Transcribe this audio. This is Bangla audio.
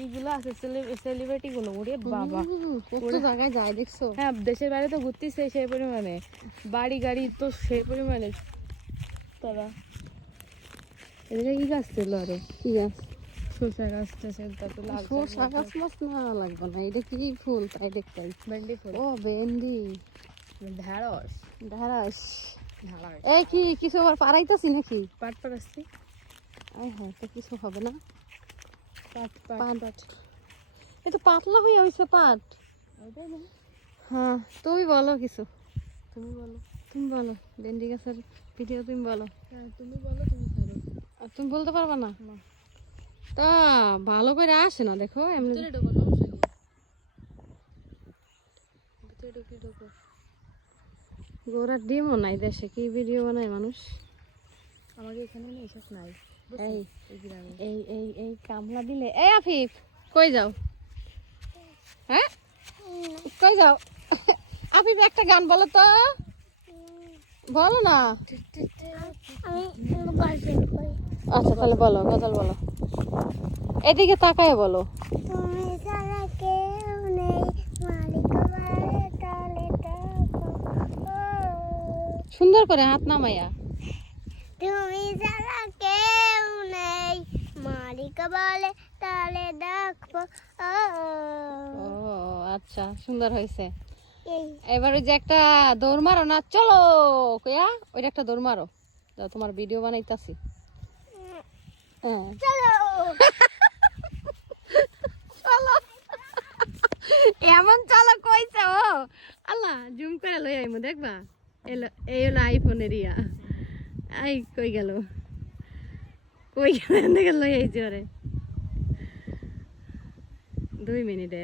এইগুলো আছে সেলিব্রিটি গুলো, ওরে বাবা কত জায়গায় যায় দেখছো? হ্যাঁ, দেশের বাইরে তো ঘুরতেছে সেই পরিমাণে, বাড়ি গাড়ি তো সেই পরিমাণে তারা। এদিকে কি গাছ ছিল আরো? কি গাছ? শসা গাছ আছে, তারপর লাল সরষা গাছ মাছ না লাগবে না, এটা কি ফুল তাই দেখতে? ভেন্ডি ফুল, ও ভেন্ডি, ঢেঁড়স ঢেঁড়স। ঢেঁড়স এই কি কিছু আবার পারাইতাছি নাকি? পাট পাট আসছি, হ্যাঁ, তো কিছু হবে না। পাট পাট পাট পাট এই তো পাতলা হয়ে হয়েছে পাট। ওইটাই না? হ্যাঁ, তুমি বলো কিছু। তুমি বলো। তুমি বলো, ভেন্ডি গাছের ভিডিও তুমি বলো। হ্যাঁ তুমি বলো, তুমি ধরো। আর তুমি বলতে পারবা না? না। তা ভালো করে আসে না, দেখো এমনি। ভিতরে ঢোকো, সমস্যা কি? ভিতরে ঢুকি ঢোকো। গোড়ার ডিমও নাই দেশে, কি ভিডিও বানায় মানুষ। আমাদের এখানে না এসব নাই। এই এই গ্রামে এই এই এই কামলা দিলে। এই আফিফ, কই যাও? হ্যাঁ, কই যাও? আফিফ একটা গান বলো তো, বলো না। আচ্ছা তাহলে বলো, গজল বলো। এদিকে তাকায় বলো। সুন্দর করে হাত নামাইয়া। তুমি ছাড়া কেউ নেই, মালিক বলে তালে দেখবো। ও আচ্ছা, সুন্দর হয়েছে। এই এবার ওই যে একটা দৌড় মারো না, চলো কইয়া ওইটা একটা দৌড় মারো। যাও, তোমার ভিডিও বানাইতাছি। হ্যাঁ চলো। চলো, এমন চলো কইছে ও। আল্লাহ, জুম করে লই আইমু, দেখবা? এলো, এই হলো আইফোনের ইয়া। আই কই গেল, কই গেল? লই আইছি ওরে 2 মিনিটে।